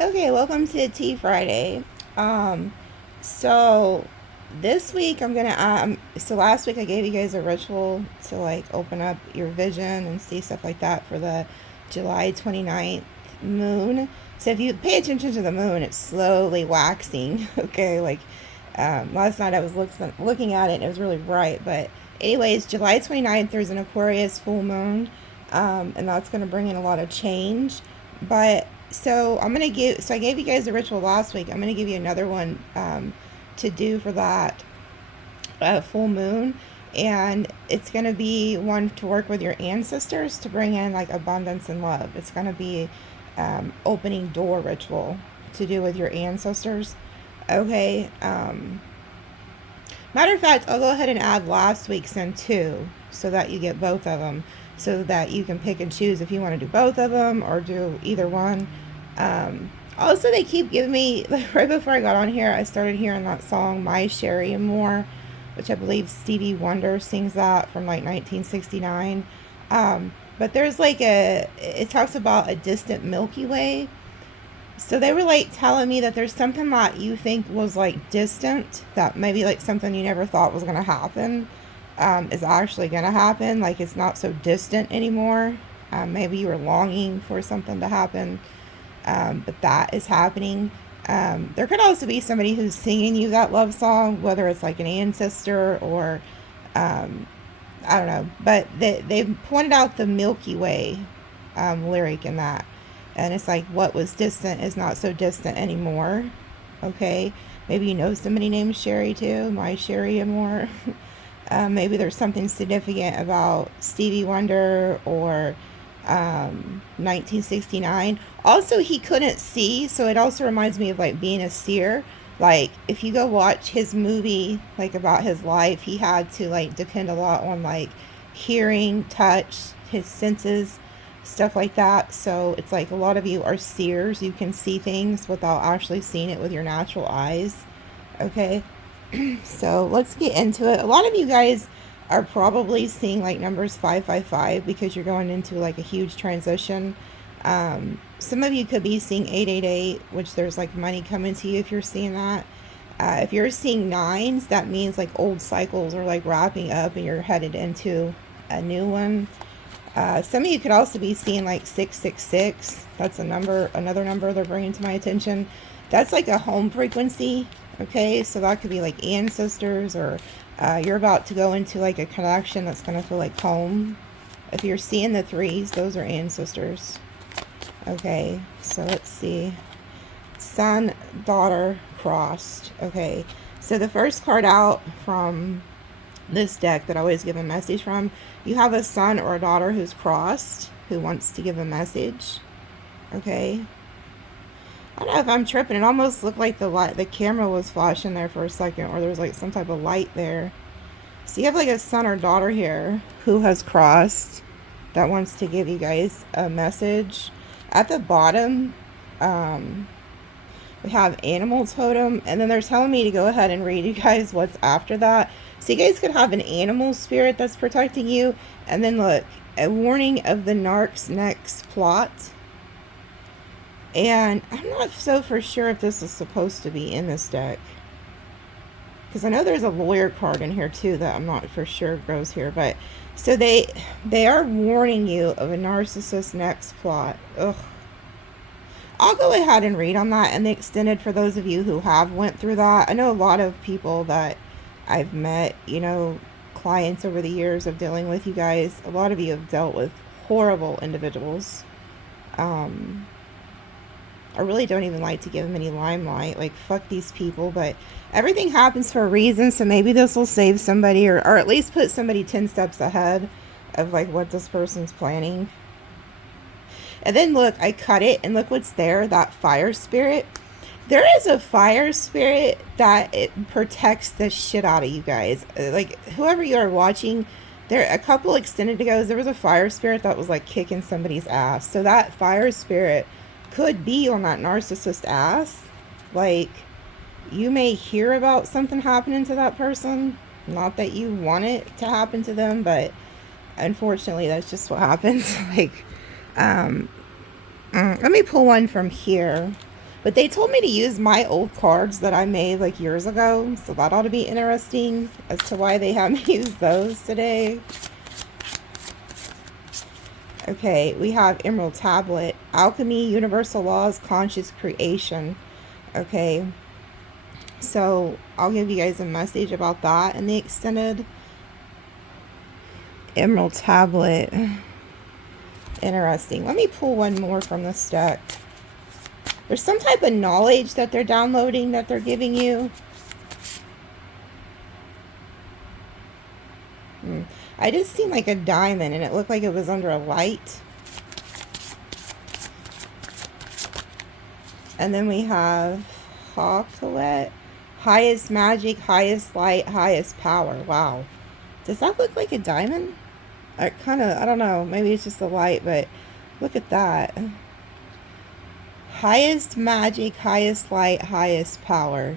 Okay, welcome to Tea Friday. So this week I'm gonna so last week I gave you guys a ritual to like open up your vision and see stuff like that for the July 29th moon. So if you pay attention to the moon, it's slowly waxing. Okay, like last night I was looking at it and it was really bright. But anyways, July 29th there's an Aquarius full moon, and that's gonna bring in a lot of change. But so I gave you guys a ritual last week. I'm gonna give you another one to do for that full moon, and it's gonna be one to work with your ancestors to bring in like abundance and love. It's gonna be opening door ritual to do with your ancestors. Okay. Matter of fact, I'll go ahead and add last week's in too, so that you get both of them, so that you can pick and choose if you want to do both of them or do either one. Also, they keep giving me, like, right before I got on here, I started hearing that song, My Sherry and More, which I believe Stevie Wonder sings that from like 1969. But there's like it talks about a distant Milky Way. So they were like telling me that there's something that you think was like distant, that maybe like something you never thought was going to happen, is actually going to happen. Like it's not so distant anymore. Maybe you were longing for something to happen, but that is happening. There could also be somebody who's singing you that love song, whether it's like an ancestor or I don't know. But they pointed out the Milky Way lyric in that. And it's like what was distant is not so distant anymore. Okay. Maybe you know somebody named Sherry too. My Sherry and More. Maybe there's something significant about Stevie Wonder or 1969. Also, he couldn't see, so it also reminds me of like being a seer. Like if you go watch his movie, like about his life, he had to like depend a lot on like hearing, touch, his senses, stuff like that. So it's like a lot of you are seers. You can see things without actually seeing it with your natural eyes. Okay. So let's get into it. A lot of you guys are probably seeing like numbers 555 because you're going into like a huge transition. Some of you could be seeing 888, which there's like money coming to you if you're seeing that. If you're seeing nines, that means like old cycles are like wrapping up and you're headed into a new one. Some of you could also be seeing like 666. That's another number they're bringing to my attention. That's like a home frequency. Okay, so that could be like ancestors, or you're about to go into like a connection that's going to feel like home. If you're seeing the threes, those are ancestors. Okay, so let's see. Son, daughter, crossed. Okay, so the first card out from this deck that I always give a message from, you have a son or a daughter who's crossed, who wants to give a message. Okay. I don't know if I'm tripping. It almost looked like the camera was flashing there for a second, or there was like some type of light there. So you have like a son or daughter here who has crossed that wants to give you guys a message. At the bottom, we have animal totem, and then they're telling me to go ahead and read you guys what's after that. So you guys could have an animal spirit that's protecting you, and then look, a warning of the narc's next plot. And I'm not so for sure if this is supposed to be in this deck, because I know there's a lawyer card in here too that I'm not for sure goes here. But so they are warning you of a narcissist next plot. Ugh. I'll go ahead and read on that and the extended for those of you who have went through that. I know a lot of people that I've met, you know, clients over the years of dealing with you guys. A lot of you have dealt with horrible individuals. I really don't even like to give them any limelight. Like, fuck these people. But everything happens for a reason. So maybe this will save somebody, or at least put somebody 10 steps ahead of like what this person's planning. And then look, I cut it and look what's there. That fire spirit. There is a fire spirit that it protects the shit out of you guys. Like whoever you are watching, there a couple extended ago, there was a fire spirit that was like kicking somebody's ass. So that fire spirit could be on that narcissist ass. Like, you may hear about something happening to that person. Not that you want it to happen to them, but unfortunately that's just what happens. Like, let me pull one from here. But they told me to use my old cards that I made like years ago. So that ought to be interesting as to why they have me use those today. Okay, we have Emerald Tablet. Alchemy, Universal Laws, Conscious Creation. Okay, so I'll give you guys a message about that in the extended. Emerald Tablet. Interesting. Let me pull one more from this deck. There's some type of knowledge that they're downloading, that they're giving you. I just seen like a diamond and it looked like it was under a light. And then we have Hawklet. Highest magic, highest light, highest power. Wow. Does that look like a diamond? I don't know. Maybe it's just the light, but look at that. Highest magic, highest light, highest power.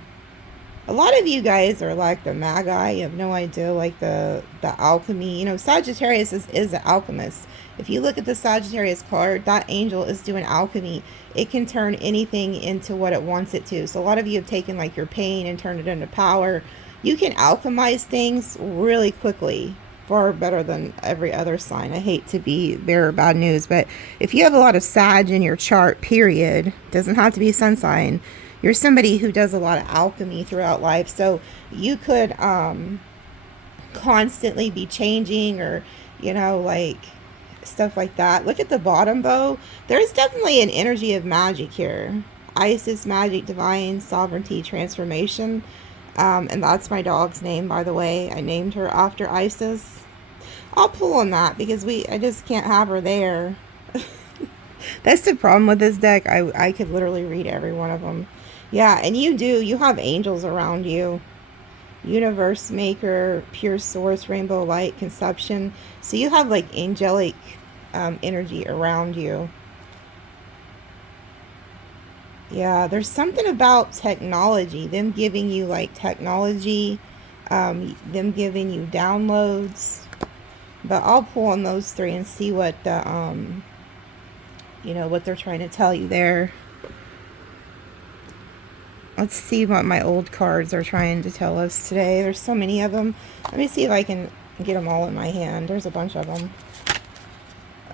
A lot of you guys are like the Magi. You have no idea, like the alchemy. You know, Sagittarius is an alchemist. If you look at the Sagittarius card, that angel is doing alchemy. It can turn anything into what it wants it to. So a lot of you have taken like your pain and turned it into power. You can alchemize things really quickly. Far better than every other sign. I hate to be bearer of bad news, but if you have a lot of Sag in your chart, period, doesn't have to be sun sign, you're somebody who does a lot of alchemy throughout life. So you could constantly be changing, or, you know, like stuff like that. Look at the bottom, though. There's definitely an energy of magic here. Isis, magic, divine, sovereignty, transformation. And that's my dog's name, by the way. I named her after Isis. I'll pull on that because I just can't have her there. That's the problem with this deck. I could literally read every one of them. Yeah, and you have angels around you. Universe maker, pure source, rainbow light, conception. So you have like angelic energy around you. Yeah, there's something about technology, them giving you like technology, them giving you downloads. But I'll pull on those three and see what the, you know, what they're trying to tell you there. Let's see what my old cards are trying to tell us today. There's so many of them. Let me see if I can get them all in my hand. There's a bunch of them.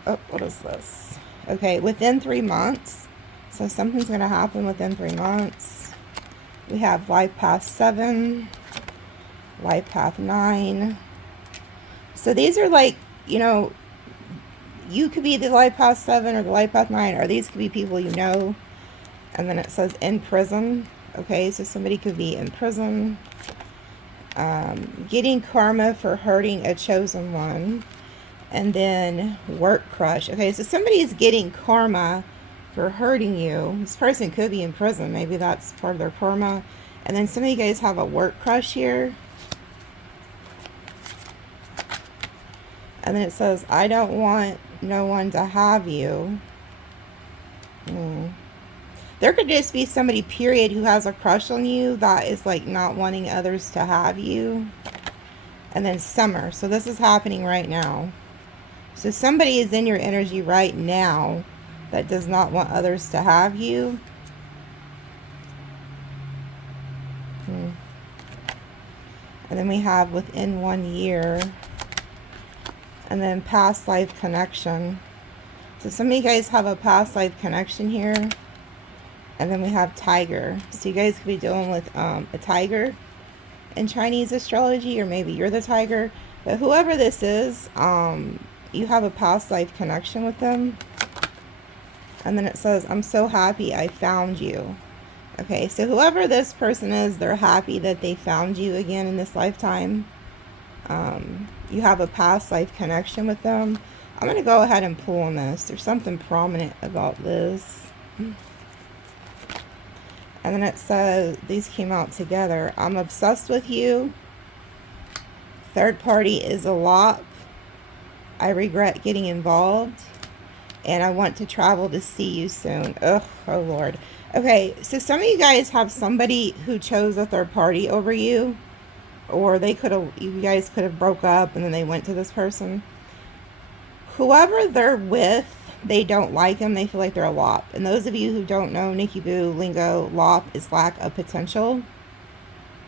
Oh, what is this? Okay, within 3 months. So something's going to happen within 3 months. We have life path 7, life path 9. So these are like, you know, you could be the life path 7 or the life path 9, or these could be people you know. And then it says in prison. Okay, so somebody could be in prison. Getting karma for hurting a chosen one. And then work crush. Okay, so somebody is getting karma for hurting you. This person could be in prison. Maybe that's part of their karma. And then some of you guys have a work crush here. And then it says, I don't want no one to have you. There could just be somebody, period, who has a crush on you that is like not wanting others to have you. And then summer. So this is happening right now. So somebody is in your energy right now that does not want others to have you. And then we have within 1 year. And then past life connection. So some of you guys have a past life connection here. And then we have tiger. So you guys could be dealing with a tiger in Chinese astrology, or maybe you're the tiger. But whoever this is, you have a past life connection with them. And then it says, I'm so happy I found you. Okay, so whoever this person is, they're happy that they found you again in this lifetime. You have a past life connection with them. I'm going to go ahead and pull on this. There's something prominent about this. And then it says, these came out together. I'm obsessed with you. Third party is a lot. I regret getting involved. And I want to travel to see you soon. Ugh, oh Lord. Okay, so some of you guys have somebody who chose a third party over you. Or you guys could have broke up and then they went to this person. Whoever they're with, they don't like them. They feel like they're a lop. And those of you who don't know Nikki Boo lingo, lop is lack of potential.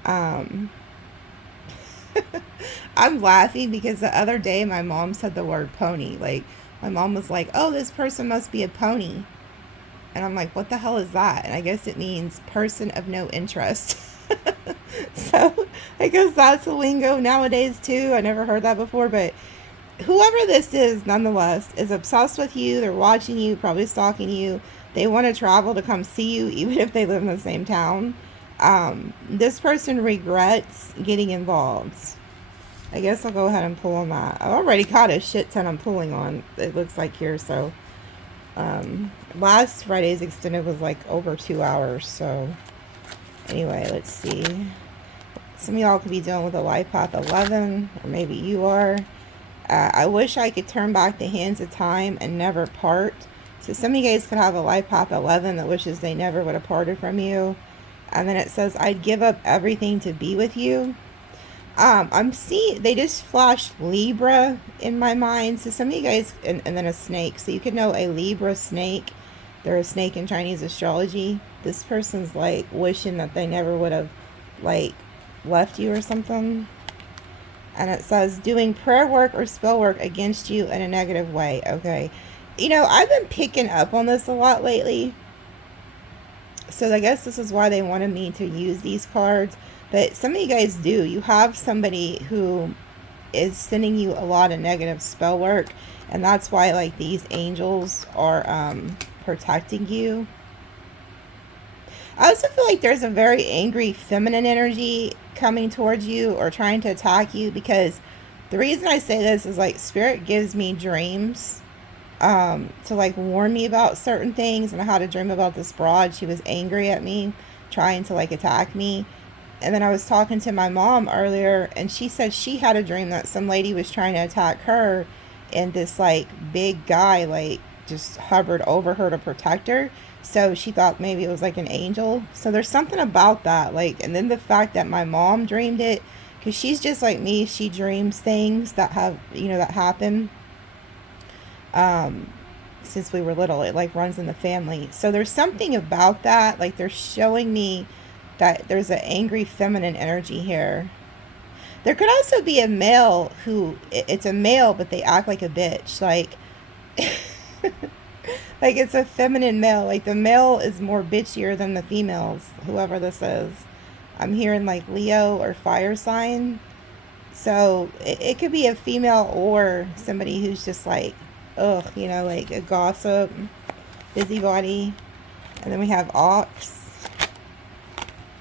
I'm laughing because the other day my mom said the word pony. Like, my mom was like, oh, this person must be a pony. And I'm like, what the hell is that? And I guess it means person of no interest. So I guess that's a lingo nowadays too. I never heard that before, but whoever this is, nonetheless, is obsessed with you. They're watching you, probably stalking you. They want to travel to come see you, even if they live in the same town. This person regrets getting involved. I guess I'll go ahead and pull on that. I already caught a shit ton I'm pulling on, it looks like here, so last Friday's extended was like over 2 hours. So anyway, let's see. Some of y'all could be dealing with a life path 11, or maybe you are. I wish I could turn back the hands of time and never part. So some of you guys could have a life path 11 that wishes they never would have parted from you. And then it says, I'd give up everything to be with you. I'm seeing, they just flashed Libra in my mind. So some of you guys, and then a snake. So you could know a Libra snake. They're a snake in Chinese astrology. This person's like wishing that they never would have like left you or something. And it says doing prayer work or spell work against you in a negative way. Okay. You know, I've been picking up on this a lot lately. So I guess this is why they wanted me to use these cards. But some of you guys do. You have somebody who is sending you a lot of negative spell work. And that's why like these angels are protecting you. I also feel like there's a very angry feminine energy coming towards you or trying to attack you, because the reason I say this is like Spirit gives me dreams to like warn me about certain things. And I had a dream about this broad. She was angry at me, trying to like attack me. And then I was talking to my mom earlier, and she said she had a dream that some lady was trying to attack her, and this like big guy like just hovered over her to protect her. So she thought maybe it was like an angel. So there's something about that. Like, and then the fact that my mom dreamed it, because she's just like me. She dreams things that have, you know, that happen since we were little. It like runs in the family. So there's something about that. Like they're showing me that there's an angry feminine energy here. There could also be a male who, it's a male, but they act like a bitch. Like, like it's a feminine male. Like the male is more bitchier than the females, whoever this is. I'm hearing like Leo or fire sign. So it could be a female or somebody who's just like, ugh, you know, like a gossip, busybody. And then we have ox.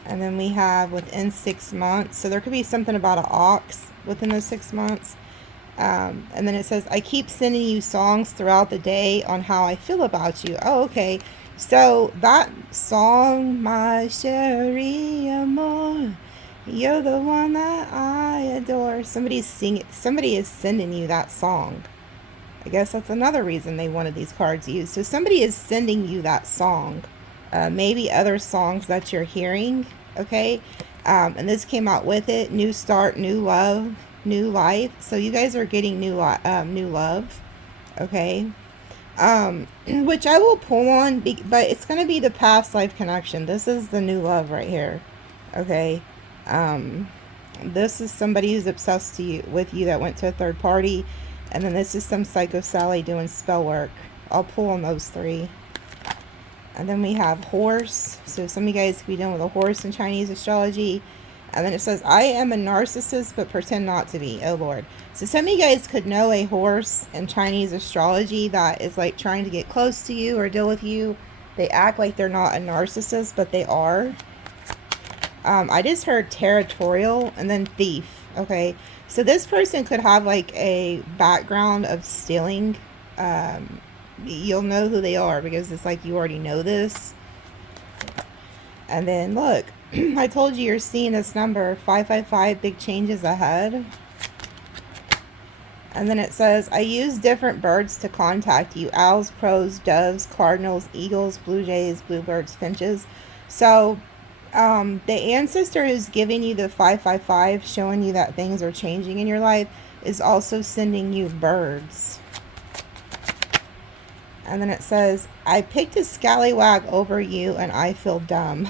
And then we have within 6 months. So there could be something about an ox within those 6 months. And then it says, I keep sending you songs throughout the day on how I feel about you. Oh, okay. So that song, my chérie amour, you're the one that I adore. Somebody's singing, somebody is sending you that song. I guess that's another reason they wanted these cards used. So somebody is sending you that song. Maybe other songs that you're hearing. Okay. And this came out with it. New start, new love, new life. So you guys are getting new love. Okay. Which I will pull on, but it's going to be the past life connection. This is the new love right here. Okay. This is somebody who's obsessed with you that went to a third party. And then this is some Psycho Sally doing spell work. I'll pull on those three. And then we have horse. So some of you guys could be dealing with a horse in Chinese astrology. And then it says, I am a narcissist, but pretend not to be. Oh, Lord. So some of you guys could know a horse in Chinese astrology that is like trying to get close to you or deal with you. They act like they're not a narcissist, but they are. I just heard territorial and then thief. Okay. So this person could have like a background of stealing. You'll know who they are because it's like you already know this. And then look, I told you you're seeing this number 555, big changes ahead. And then it says, I use different birds to contact you. Owls, crows, doves, cardinals, eagles, blue jays, bluebirds, finches. So the ancestor who's giving you the 555, showing you that things are changing in your life, is also sending you birds. And then it says, I picked a scallywag over you and I feel dumb.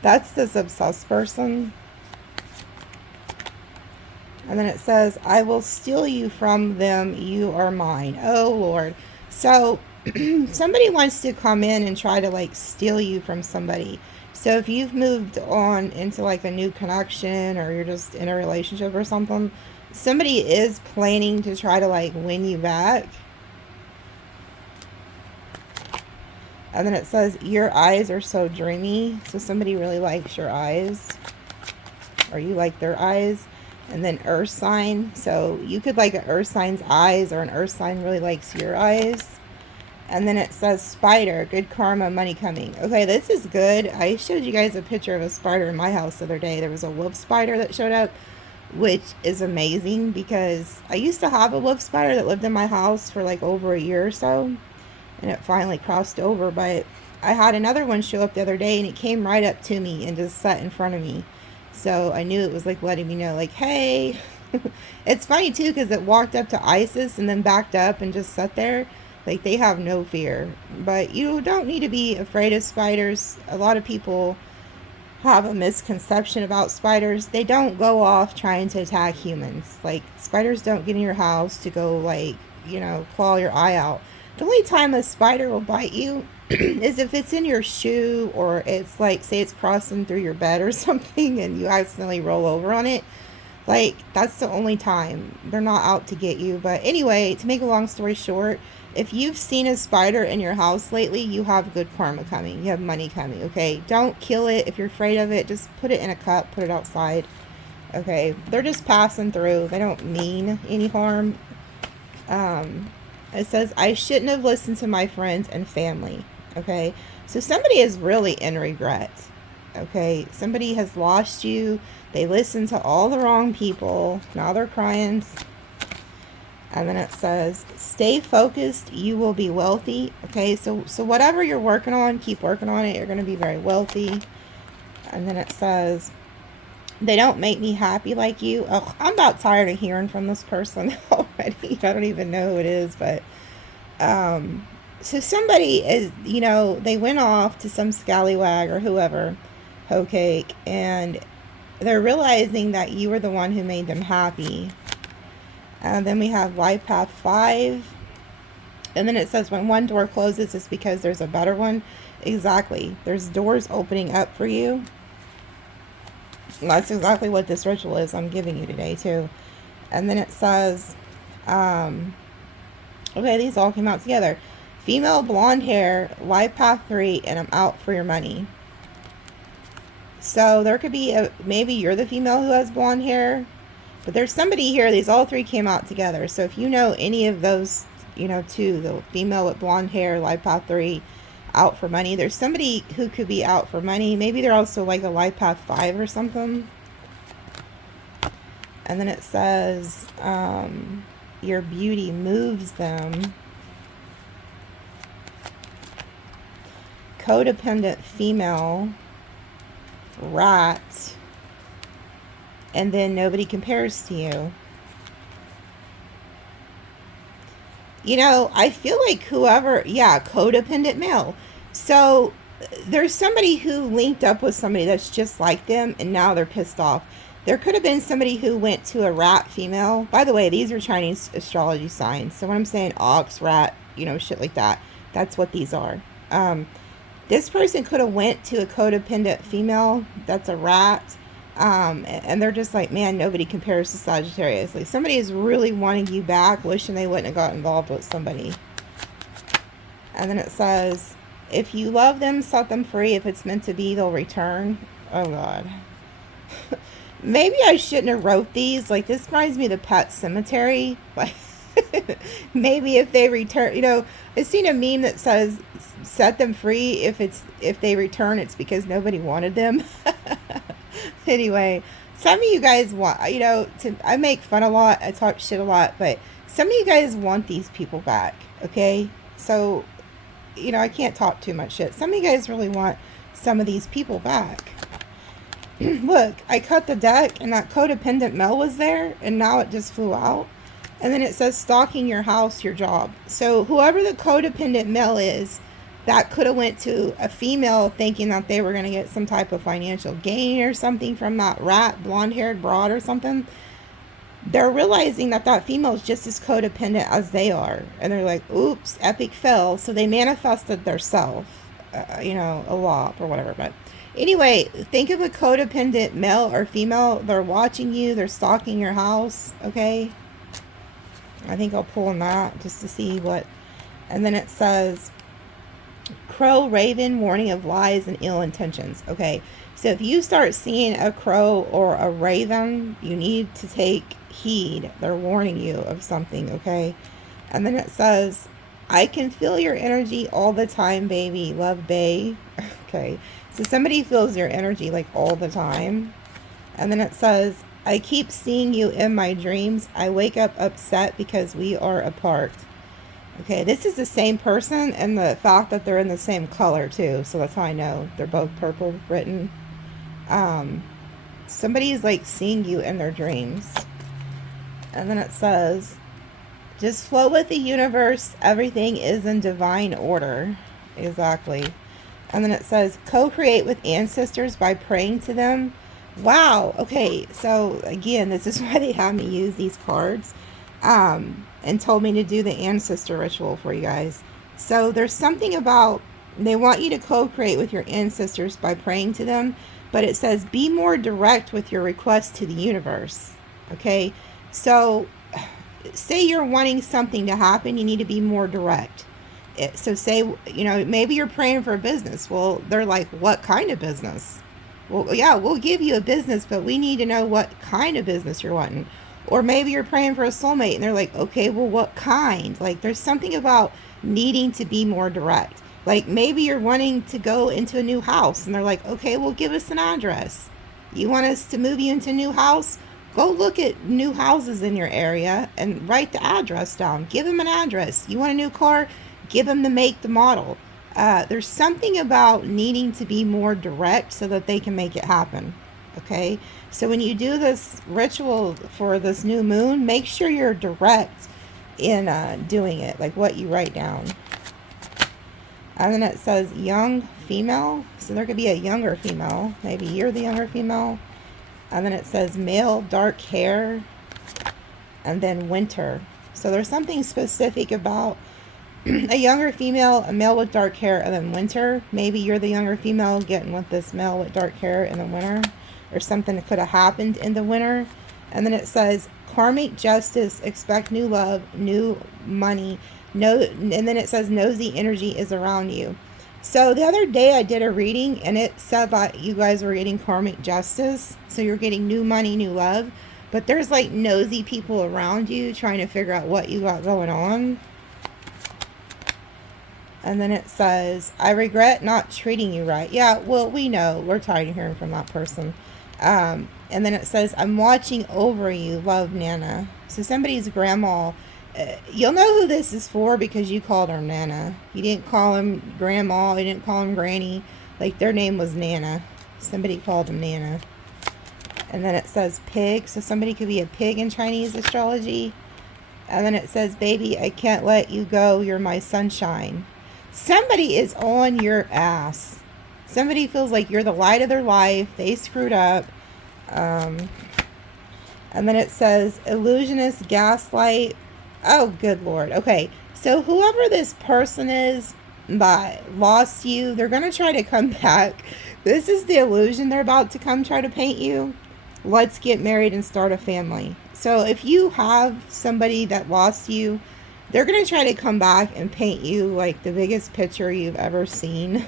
That's this obsessed person. And then it says, I will steal you from them. You are mine. Oh, Lord. So somebody wants to come in and try to like steal you from somebody. So if you've moved on into like a new connection, or you're just in a relationship or something, somebody is planning to try to like win you back. And then it says, your eyes are so dreamy. So somebody really likes your eyes, or you like their eyes. And then earth sign. So you could like an earth sign's eyes, or an earth sign really likes your eyes. And then it says spider, good karma, money coming. Okay, this is good. I showed you guys a picture of a spider in my house the other day. There was a wolf spider that showed up, which is amazing because I used to have a wolf spider that lived in my house for like over a year or so. And it finally crossed over. But I had another one show up the other day, and it came right up to me and just sat in front of me. So I knew it was like letting me know, like, hey. It's funny too, because it walked up to Isis and then backed up and just sat there. Like, they have no fear. But you don't need to be afraid of spiders. A lot of people have a misconception about spiders. They don't go off trying to attack humans. Like, spiders don't get in your house to go, like, you know, claw your eye out. The only time a spider will bite you is if it's in your shoe, or it's like, say it's crossing through your bed or something and you accidentally roll over on it. Like, that's the only time. They're not out to get you. But anyway, to make a long story short, if you've seen a spider in your house lately, you have good karma coming. You have money coming, okay? Don't kill it. If you're afraid of it, just put it in a cup, put it outside. Okay? They're just passing through. They don't mean any harm. It says, I shouldn't have listened to my friends and family. Okay? So somebody is really in regret. Okay? Somebody has lost you. They listened to all the wrong people. Now they're crying. And then it says, stay focused. You will be wealthy. Okay? So whatever you're working on, keep working on it. You're going to be very wealthy. And then it says, they don't make me happy like you. Oh, I'm about tired of hearing from this person already. I don't even know who it is, but so somebody is, you know, they went off to some scallywag or whoever, hoe cake, and they're realizing that you were the one who made them happy. And then we have life path 5. And then it says, when one door closes, it's because there's a better one. Exactly. There's doors opening up for you. And that's exactly what this ritual is I'm giving you today, too. And then it says, okay, these all came out together. Female, blonde hair, life path 3, and I'm out for your money. So there could be maybe you're the female who has blonde hair, but there's somebody here. These all 3 came out together. So if you know any of those, you know, 2, the female with blonde hair, life path 3, out for money. There's somebody who could be out for money. Maybe they're also like a life path 5 or something. And then it says, your beauty moves them. Codependent female, rat, and then nobody compares to you. You know, I feel like whoever, yeah, codependent male. So there's somebody who linked up with somebody that's just like them, and now they're pissed off. There could have been somebody who went to a rat female. By the way, these are Chinese astrology signs. So when I'm saying ox, rat, you know, shit like that, that's what these are. This person could have went to a codependent female that's a rat. And they're just like, man, nobody compares to Sagittarius. Like, somebody is really wanting you back, wishing they wouldn't have got involved with somebody. And then it says, if you love them, set them free. If it's meant to be, they'll return. Oh, God. Maybe I shouldn't have wrote these. Like, this reminds me of the Pet Cemetery. Like, maybe if they return, you know, I've seen a meme that says, set them free. If they return, it's because nobody wanted them. Anyway, some of you guys want, you know, I make fun a lot, I talk shit a lot, but some of you guys want these people back, okay? So, you know, I can't talk too much shit. Some of you guys really want some of these people back. Look, I cut the deck, and that codependent male was there, and now it just flew out. And then it says stalking your house, your job. So whoever the codependent male is, that could have went to a female thinking that they were going to get some type of financial gain or something from that rat, blonde-haired broad or something. They're realizing that that female is just as codependent as they are. And they're like, oops, epic fail. So they manifested their self, a lot or whatever. But anyway, think of a codependent male or female. They're watching you. They're stalking your house. Okay. I think I'll pull on that just to see what. And then it says, crow, raven, warning of lies and ill intentions. Okay. So if you start seeing a crow or a raven, you need to take heed. They're warning you of something, okay? And then it says, I can feel your energy all the time, baby. Love, bae. Okay. So somebody feels your energy like all the time. And then it says, I keep seeing you in my dreams. I wake up upset because we are apart. Okay, this is the same person, and the fact that they're in the same color too. So that's how I know they're both purple written. Somebody is like seeing you in their dreams. And then it says, just flow with the universe. Everything is in divine order. Exactly. And then it says, co-create with ancestors by praying to them. Wow. Okay. So again, this is why they have me use these cards, and told me to do the ancestor ritual for you guys. So there's something about, they want you to co-create with your ancestors by praying to them. But it says, be more direct with your request to the universe. Okay. So say you're wanting something to happen, you need to be more direct. So say, maybe you're praying for a business. Well, they're like, what kind of business? Well, yeah, we'll give you a business, but we need to know what kind of business you're wanting. Or maybe you're praying for a soulmate and they're like, okay, well, what kind? Like, there's something about needing to be more direct. Like, maybe you're wanting to go into a new house and they're like, okay, well, give us an address. You want us to move you into a new house? Go look at new houses in your area and write the address down. Give them an address. You want a new car? Give them the make, the model. There's something about needing to be more direct so that they can make it happen. Okay? So when you do this ritual for this new moon, make sure you're direct in doing it, like what you write down. And then it says young female. So there could be a younger female. Maybe you're the younger female. And then it says male, dark hair. And then winter. So there's something specific about a younger female, a male with dark hair, and then winter. Maybe you're the younger female getting with this male with dark hair in the winter. Or something that could have happened in the winter. And then it says karmic justice, expect new love, new money. No, and then it says nosy energy is around you. So the other day I did a reading and it said that you guys were getting karmic justice. So you're getting new money, new love. But there's like nosy people around you trying to figure out what you got going on. And then it says, I regret not treating you right. Yeah, well, we know. We're tired of hearing from that person. And then it says, I'm watching over you. Love, Nana. So somebody's grandma. You'll know who this is for because you called her Nana. You didn't call him Grandma. You didn't call him Granny. Like, their name was Nana. Somebody called him Nana. And then it says pig. So somebody could be a pig in Chinese astrology. And then it says, baby, I can't let you go. You're my sunshine. Somebody is on your ass. Somebody feels like you're the light of their life. They screwed up. And then it says illusionist, gaslight. Oh, good Lord. Okay. So whoever this person is that lost you, they're going to try to come back. This is the illusion they're about to come try to paint you. Let's get married and start a family. So if you have somebody that lost you, they're going to try to come back and paint you like the biggest picture you've ever seen.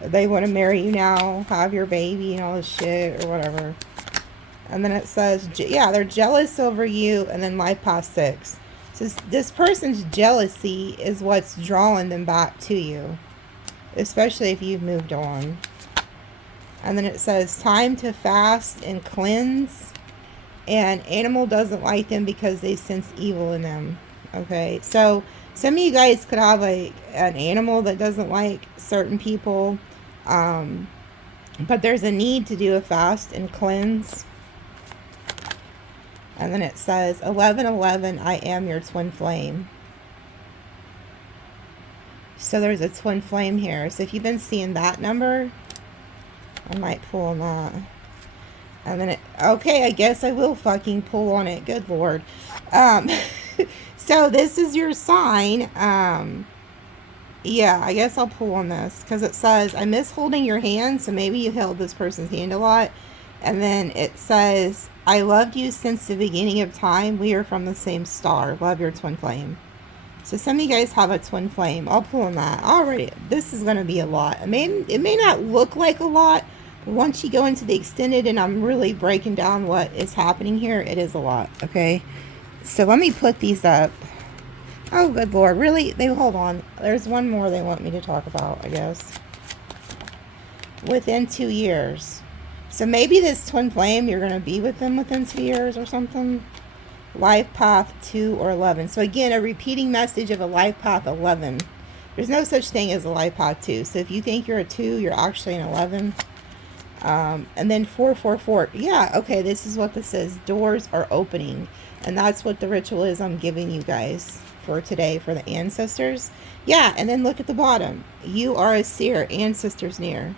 They want to marry you now, have your baby and all this shit or whatever. And then it says, yeah, they're jealous over you. And then life past 6. So this person's jealousy is what's drawing them back to you, especially if you've moved on. And then it says time to fast and cleanse. And animal doesn't like them because they sense evil in them. Okay, so some of you guys could have like an animal that doesn't like certain people. But there's a need to do a fast and cleanse. And then it says 1111, I am your twin flame. So there's a twin flame here. So if you've been seeing that number, I might pull on that. And then okay, I guess I will fucking pull on it. Good Lord. So this is your sign. Yeah, I guess I'll pull on this because it says, I miss holding your hand. So maybe you held this person's hand a lot. And then it says, I loved you since the beginning of time. We are from the same star. Love, your twin flame. So some of you guys have a twin flame. I'll pull on that. Already, this is going to be a lot. I mean, it may not look like a lot, but once you go into the extended and I'm really breaking down what is happening here, it is a lot, okay? So let me put these up. Oh, good Lord. Really? Hold on. There's one more they want me to talk about, I guess. Within 2 years. So maybe this twin flame, you're going to be with them within 2 years or something. Life path 2 or 11. So again, a repeating message of a life path 11. There's no such thing as a life path 2. So if you think you're a 2, you're actually an 11. And then 444. Yeah, okay, this is what this says. Doors are opening. And that's what the ritual is I'm giving you guys for today for the ancestors. Yeah, and then look at the bottom. You are a seer. Ancestors near.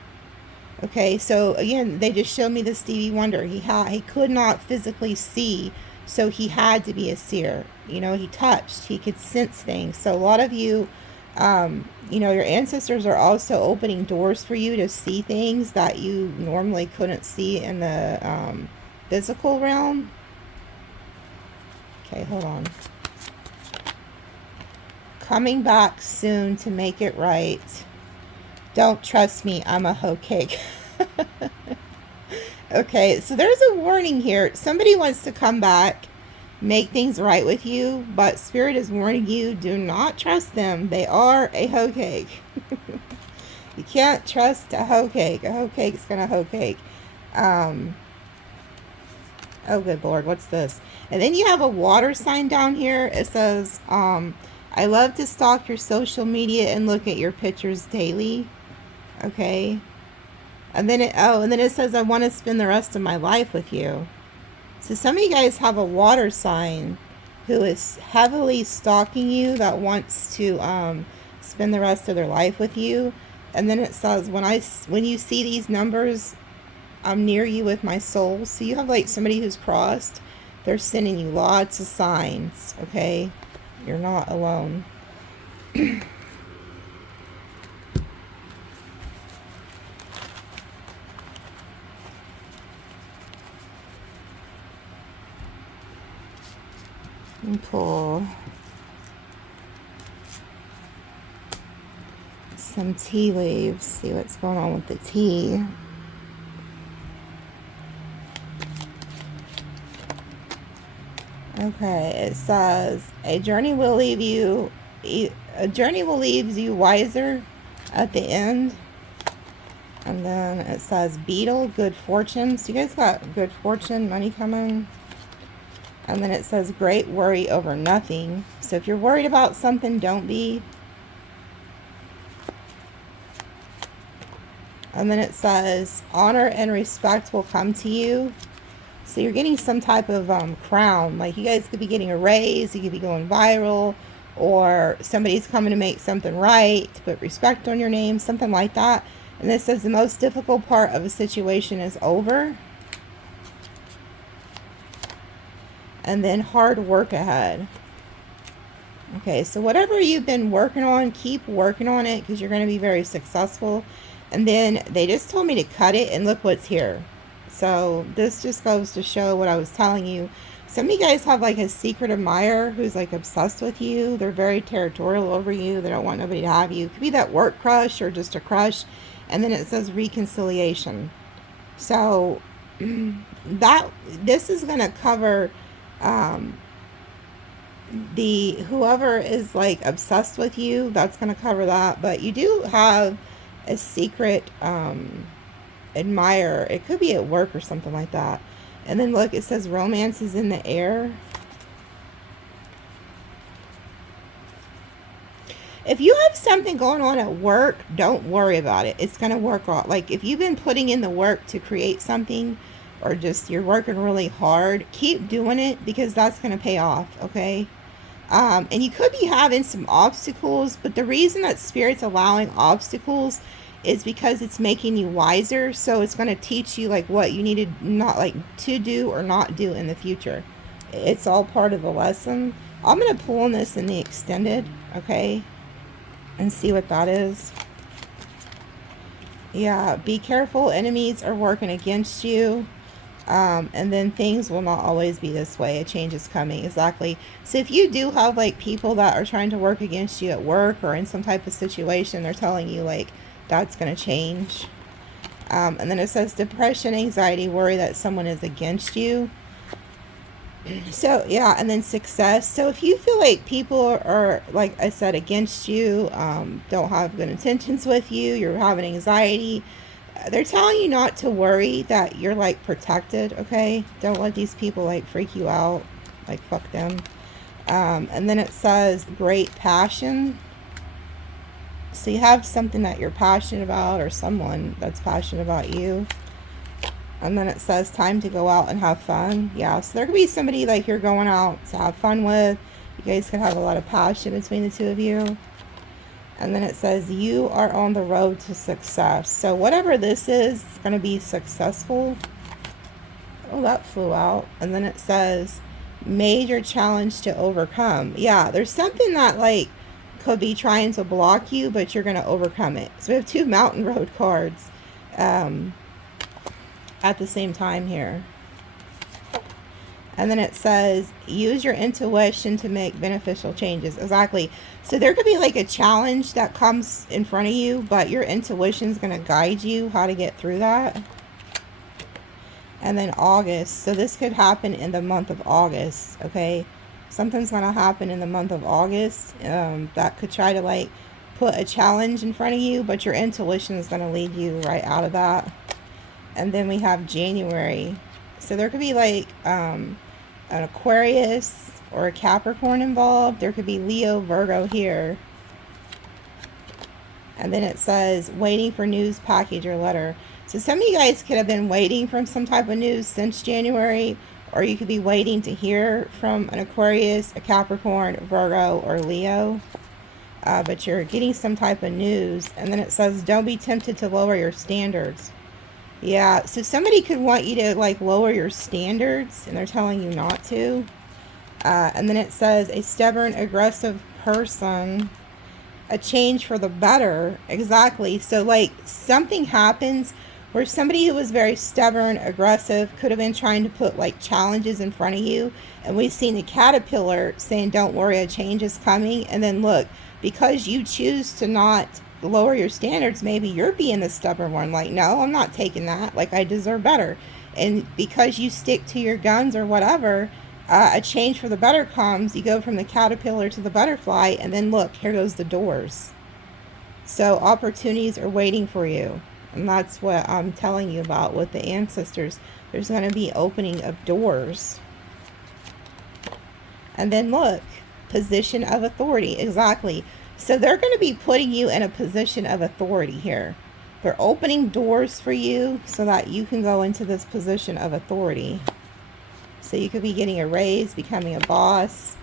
Okay, so again, they just showed me the Stevie Wonder. He could not physically see, so he had to be a seer. You know, he touched, he could sense things. So a lot of you, you know, your ancestors are also opening doors for you to see things that you normally couldn't see in the physical realm. Okay, hold on. Coming back soon to make it right. Don't trust me, I'm a hoe cake. Okay, so there's a warning here. Somebody wants to come back, make things right with you, but Spirit is warning you, do not trust them. They are a hoe cake. You can't trust a hoe cake. A hoe cake's gonna hoe cake. Oh, good Lord, what's this? And then you have a water sign down here. It says, I love to stalk your social media and look at your pictures daily. Okay. And then it says, I want to spend the rest of my life with you. So some of you guys have a water sign who is heavily stalking you that wants to spend the rest of their life with you. And then it says, when you see these numbers, I'm near you with my soul. So you have like somebody who's crossed. They're sending you lots of signs. Okay. You're not alone. And pull some tea leaves. See what's going on with the tea. Okay, it says a journey will leave you wiser at the end. And then it says beetle, good fortune. So you guys got good fortune, money coming. And then it says great worry over nothing. So if you're worried about something, don't be. And then it says honor and respect will come to you. So you're getting some type of crown. Like you guys could be getting a raise. You could be going viral. Or somebody's coming to make something right. To put respect on your name. Something like that. And this says the most difficult part of a situation is over. And then hard work ahead. Okay, so whatever you've been working on, keep working on it because you're going to be very successful. And then they just told me to cut it and look what's here. So this just goes to show what I was telling you. Some of you guys have like a secret admirer who's like obsessed with you. They're very territorial over you. They don't want nobody to have you. It could be that work crush or just a crush. And then it says reconciliation. So this is going to cover whoever is like obsessed with you. That's going to cover that. But you do have a secret admirer. It could be at work or something like that. And then look, it says romance is in the air. If you have something going on at work, don't worry about it. It's going to work out. Like if you've been putting in the work to create something, or just you're working really hard, keep doing it because that's going to pay off, okay? And you could be having some obstacles, but the reason that Spirit's allowing obstacles is because it's making you wiser. So it's going to teach you like what you need to do or not do in the future. It's all part of the lesson. I'm going to pull on this in the extended, okay, and see what that is. Yeah, be careful. Enemies are working against you. And then things will not always be this way. A change is coming. Exactly. So if you do have like people that are trying to work against you at work or in some type of situation, they're telling you like that's going to change. And then it says depression, anxiety, worry that someone is against you. So yeah, and then success. So if you feel like people are, like I said, against you, don't have good intentions with you, you're having anxiety, they're telling you not to worry, that you're like protected, okay? Don't let these people like freak you out, like fuck them. And then it says great passion. So you have something that you're passionate about, or someone that's passionate about you. And then it says time to go out and have fun. Yeah, so there could be somebody like you're going out to have fun with. You guys could have a lot of passion between the two of you. And then it says you are on the road to success. So whatever this is, it's going to be successful. Oh, that flew out. And then it says major challenge to overcome. Yeah, there's something that like could be trying to block you, but you're going to overcome it. So we have 2 mountain road cards at the same time here. And then it says use your intuition to make beneficial changes. Exactly. So there could be like a challenge that comes in front of you, but your intuition is going to guide you how to get through that. And then August. So this could happen in the month of August, okay? Something's going to happen in the month of August that could try to like put a challenge in front of you, but your intuition is going to lead you right out of that. And then we have January. So there could be like an Aquarius or a Capricorn involved. There could be Leo, Virgo here. And then it says waiting for news, package, or letter. So some of you guys could have been waiting for some type of news since January, or you could be waiting to hear from an Aquarius, a Capricorn, Virgo, or Leo. But you're getting some type of news. And then it says don't be tempted to lower your standards. Yeah, so somebody could want you to like lower your standards, and they're telling you not to. And then it says a stubborn, aggressive person, a change for the better. Exactly. So like something happens where somebody who was very stubborn, aggressive, could have been trying to put like challenges in front of you. And we've seen the caterpillar saying, don't worry, a change is coming. And then look, because you choose to not lower your standards, maybe you're being the stubborn one, like no, I'm not taking that, like I deserve better. And because you stick to your guns or whatever, a change for the better comes. You go from the caterpillar to the butterfly, and then look, here goes the doors. So opportunities are waiting for you, and that's what I'm telling you about with the ancestors. There's going to be opening of doors. And then look, position of authority. Exactly. So they're going to be putting you in a position of authority here. They're opening doors for you so that you can go into this position of authority. So you could be getting a raise, becoming a boss.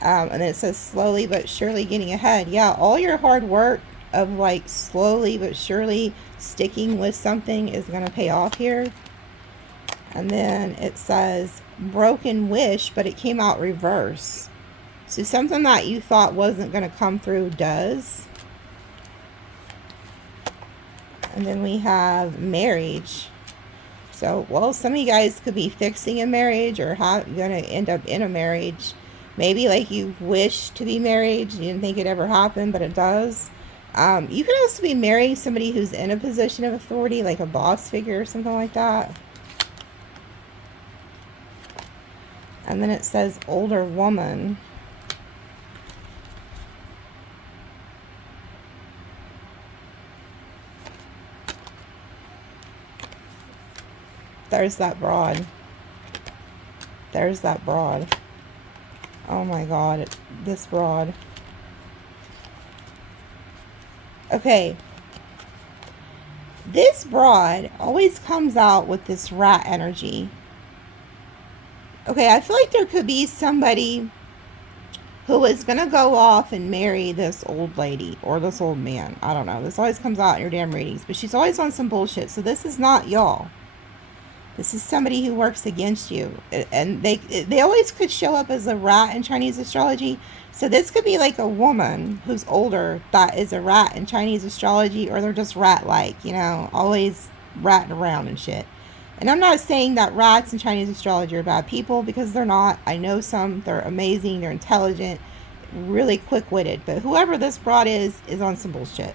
And then it says slowly but surely getting ahead. Yeah, all your hard work of like slowly but surely sticking with something is going to pay off here. And then it says broken wish, but it came out reverse. So something that you thought wasn't going to come through does. And then we have marriage. So, well, some of you guys could be fixing a marriage or going to end up in a marriage. Maybe like you wish to be married. You didn't think it ever happened, but it does. You could also be marrying somebody who's in a position of authority, like a boss figure or something like that. And then it says older woman. There's that broad. There's that broad. Oh my God, this broad. Okay. This broad always comes out with this rat energy. Okay, I feel like there could be somebody who is going to go off and marry this old lady or this old man. I don't know. This always comes out in your damn readings. But she's always on some bullshit. So this is not y'all. This is somebody who works against you. And they always could show up as a rat in Chinese astrology. So this could be like a woman who's older that is a rat in Chinese astrology. Or they're just rat-like, you know, always ratting around and shit. And I'm not saying that rats in Chinese astrology are bad people, because they're not. I know some. They're amazing. They're intelligent. Really quick-witted. But whoever this broad is on some bullshit.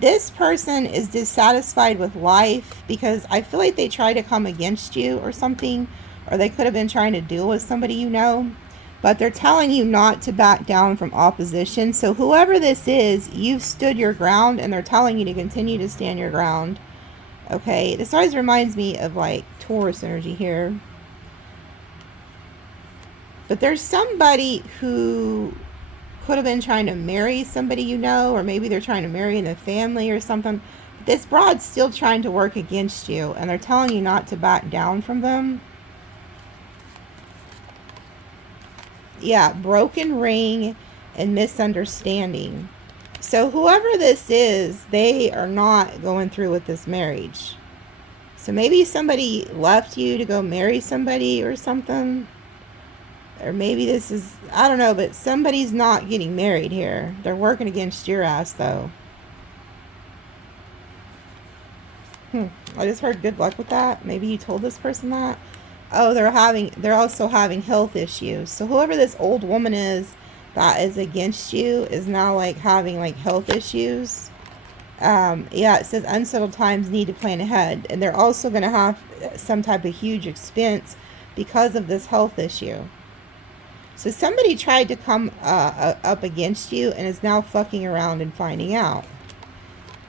This person is dissatisfied with life because I feel like they try to come against you or something. Or they could have been trying to deal with somebody you know. But they're telling you not to back down from opposition. So whoever this is, you've stood your ground, and they're telling you to continue to stand your ground. Okay, this always reminds me of like Taurus energy here. But there's somebody who could have been trying to marry somebody you know, or maybe they're trying to marry in the family or something. But this broad's still trying to work against you, and they're telling you not to back down from them. Yeah, broken ring and misunderstanding. So whoever this is, they are not going through with this marriage. So maybe somebody left you to go marry somebody or something. Or maybe this is, I don't know, but somebody's not getting married here. They're working against your ass, though. I just heard good luck with that. Maybe you told this person that. Oh, they're also having health issues. So whoever this old woman is that is against you is now like having like health issues. Yeah, it says unsettled times, need to plan ahead. And they're also going to have some type of huge expense because of this health issue. So somebody tried to come up against you and is now fucking around and finding out.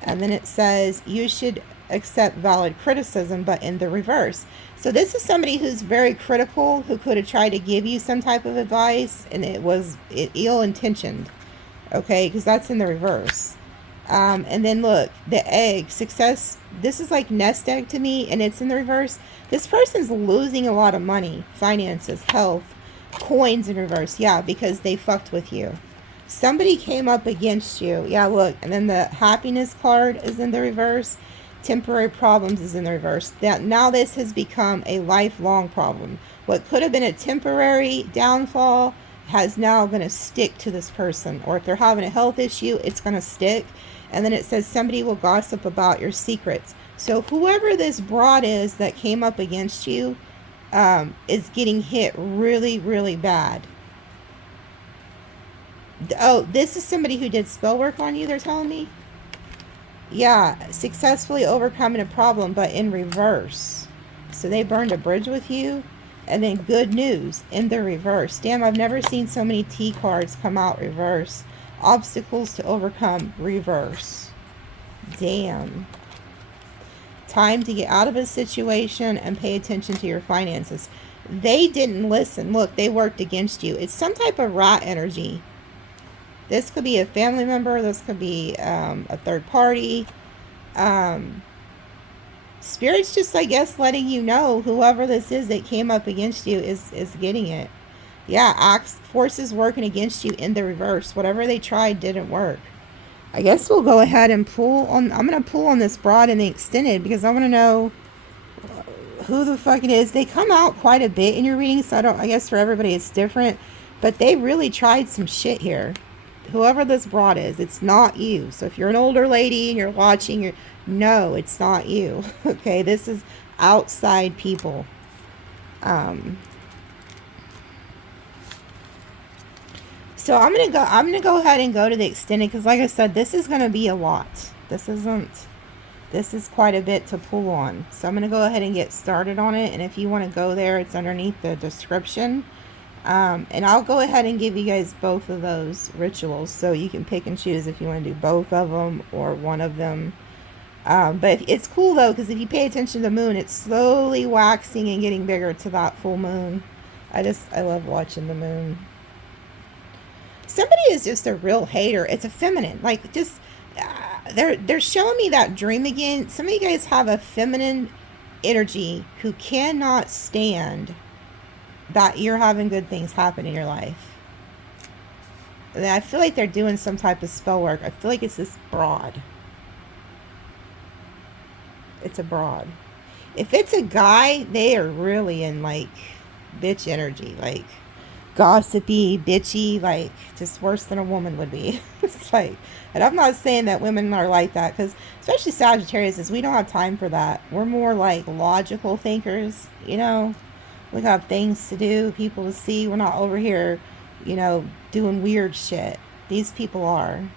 And then it says you should accept valid criticism, but in the reverse. So this is somebody who's very critical, who could have tried to give you some type of advice, and it was ill-intentioned. Okay, because that's in the reverse. And then look, the egg, success, this is like nest egg to me, and it's in the reverse. This person's losing a lot of money, finances, health, coins in reverse. Yeah, because they fucked with you. Somebody came up against you. Yeah, look, and then the happiness card is in the reverse. Temporary problems is in the reverse. Now this has become a lifelong problem. What could have been a temporary downfall has now going to stick to this person. Or if they're having a health issue, it's going to stick. And then it says somebody will gossip about your secrets. So whoever this broad is that came up against you is getting hit really, really bad. Oh, this is somebody who did spell work on you, they're telling me. Yeah, successfully overcoming a problem, but in reverse. So they burned a bridge with you. And then good news in the reverse. Damn, I've never seen so many T cards come out reverse. Obstacles to overcome, reverse. Damn. Time to get out of a situation and pay attention to your finances. They didn't listen. Look, they worked against you. It's some type of rat energy. This could be a family member. This could be a third party. Spirit's just, I guess, letting you know whoever this is that came up against you is getting it. Yeah, forces working against you in the reverse. Whatever they tried didn't work. I guess we'll go ahead and pull on. I'm going to pull on this broad and the extended because I want to know who the fuck it is. They come out quite a bit in your readings. So I guess for everybody it's different. But they really tried some shit here. Whoever this broad is, it's not you. So if you're an older lady and you're watching, no, it's not you. Okay, this is outside people. So I'm gonna go ahead and go to the extended because, like I said, this is gonna be a lot. This is quite a bit to pull on. So I'm gonna go ahead and get started on it. And if you want to go there, it's underneath the description. And I'll go ahead and give you guys both of those rituals so you can pick and choose if you want to do both of them or one of them. But it's cool though, because if you pay attention to the moon, it's slowly waxing and getting bigger to that full moon. I love watching the moon. Somebody is just a real hater. It's a feminine, like just, they're showing me that dream again. Some of you guys have a feminine energy who cannot stand that you're having good things happen in your life. And I feel like they're doing some type of spell work. I feel like it's this broad. It's a broad. If it's a guy, they are really in like bitch energy, like gossipy, bitchy, like just worse than a woman would be. It's like, and I'm not saying that women are like that, because especially Sagittarius, is we don't have time for that. We're more like logical thinkers, you know. We have things to do, people to see. We're not over here, you know, doing weird shit. These people are.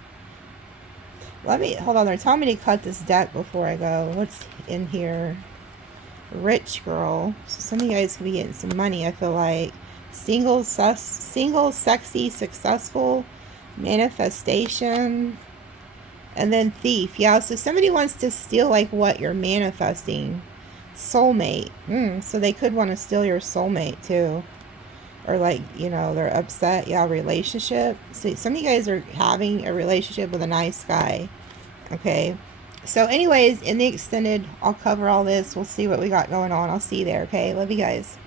Let me, hold on, they're telling me to cut this deck before I go. What's in here? Rich girl. So some of you guys could be getting some money, I feel like. Single, sexy, successful, manifestation, and then thief. Yeah, so somebody wants to steal like what you're manifesting. Soulmate. So they could want to steal your soulmate too. Or like, you know, they're upset. Yeah, relationship. So some of you guys are having a relationship with a nice guy. Okay. So anyways, in the extended, I'll cover all this. We'll see what we got going on. I'll see you there. Okay. Love you guys.